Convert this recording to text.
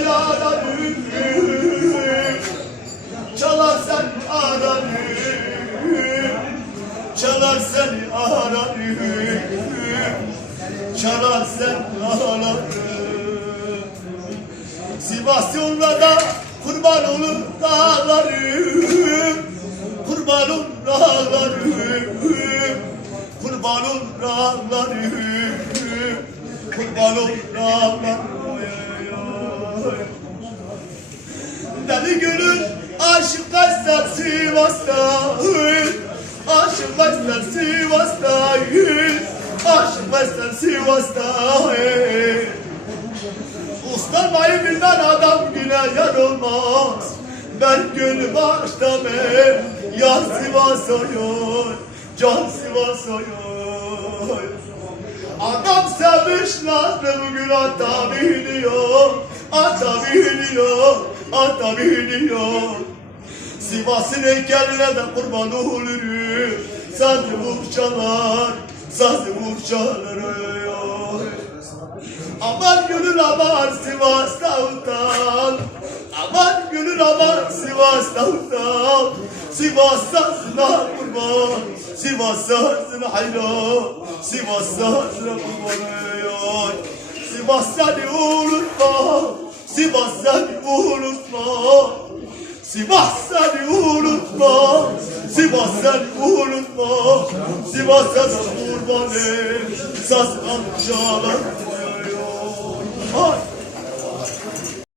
yaranı Çalar sen aranı Çalar sen aranı Çalar sen aranı Sivas yollarda kurban olur dağlarım Kurban olur dağlarım Kurban olur dağlarım Kurban olur dağlarım Deli gönül aşıklarsa Sivas'ta Aşıklarsa Sivas'ta Aşıklarsa Sivas'ta Uslanmayı bilmem adam güne yar olmaz Ben gönlüm açta be Yar Sivas oyun Can Sivas oyun Adam sevmiş lazım bugün ata biliyor Ata biliyor Ata biliyor Sivas'ın heykeline de kurban olurum. Sazı vur çalar Sazı vur çalar oy, oy. Aman gönül aman Sivas'ta utan Aman gönül aman Sivas'ta utan Sivas sazına kurban Sivas sazına hayran Sivas sazına kurban ey ay. Sivas seni Sivas seni unutma Sivas seni unutma. Sivas sazına kurban ey Sazına çalar